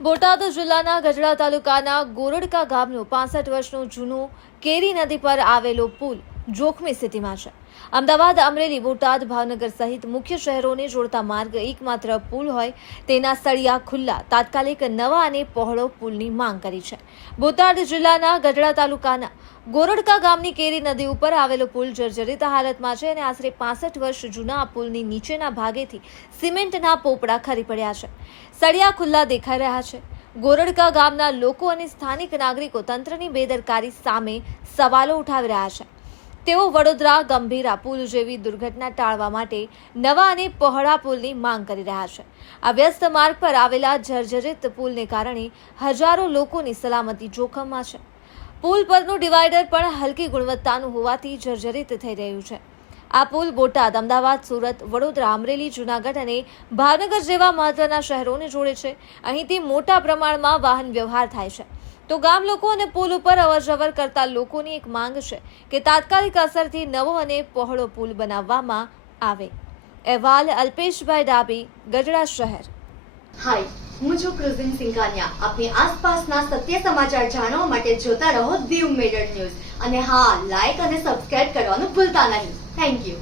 બોટાદ જિલ્લાના ગઢડા તાલુકાના ગોરડકા ગામનું 65 વર્ષનું જૂનું કેરી નદી પર આવેલો પુલ જોખમી સ્થિતિમાં છે. અમદાવાદ, અમરેલી, બોટાદ, ભાવનગર સહિત મુખ્ય શહેરોને જોડતા માર્ગ એકમાત્ર પુલ હોય તેના સળિયા ખુલ્લા તાત્કાલિક નવા અને પહોળો પુલની માંગ કરી છે. બોટાદ જિલ્લાના ગઢડા તાલુકાના ગોરડકા ગામની કેરી નદી ઉપર આવેલો પુલ જર્જરિત હાલતમાં છે અને આશરે 65 વર્ષ જૂના આ પુલની નીચેના ભાગેથી સિમેન્ટના પોપડા ખરી પડ્યા છે. સળિયા ખુલ્લા દેખાઈ રહ્યા છે. ગોરડકા ગામના લોકો અને સ્થાનિક નાગરિકો તંત્રની બેદરકારી સામે સવાલો ઉઠાવી રહ્યા છે. તેઓ વડોદરા ગંભીરા પુલ જેવી દુર્ઘટના ટાળવા માટે નવા અને પહોળા પુલની માંગ કરી રહ્યા છે. આ વ્યસ્ત માર્ગ પર આવેલા જર્જરિત પુલને કારણે હજારો લોકોની સલામતી જોખમમાં છે. પુલ પરનું ડિવાઈડર પણ હલકી ગુણવત્તાનું હોવાથી જર્જરિત થઈ રહ્યું છે. આ પુલ બોટાદ, અમદાવાદ, સુરત, વડોદરા, અમરેલી, જૂનાગઢ અને ભાવનગર જેવા મહત્વના શહેરોને જોડે છે. અહીંથી મોટા પ્રમાણમાં વાહન વ્યવહાર થાય છે. તો ગામ લોકો અને પુલ ઉપર અવરજવર કરતા લોકોની એક માંગ છે કે તાત્કાલિક અસરથી નવો અને પહોળો પુલ બનાવવામાં આવે. અહેવાલ અલ્પેશભાઈ ડાબી, ગઢડા શહેર. હાય, હું છું ક્રુઝિન સિંઘાનિયા. આપની આસપાસના સત્ય સમાચાર જાણવા માટે જોતા રહો દીવ મિરર ન્યૂઝ અને હા, લાઈક અને સબસ્ક્રાઇબ કરવાનું ભૂલતા નહીં. Thank you.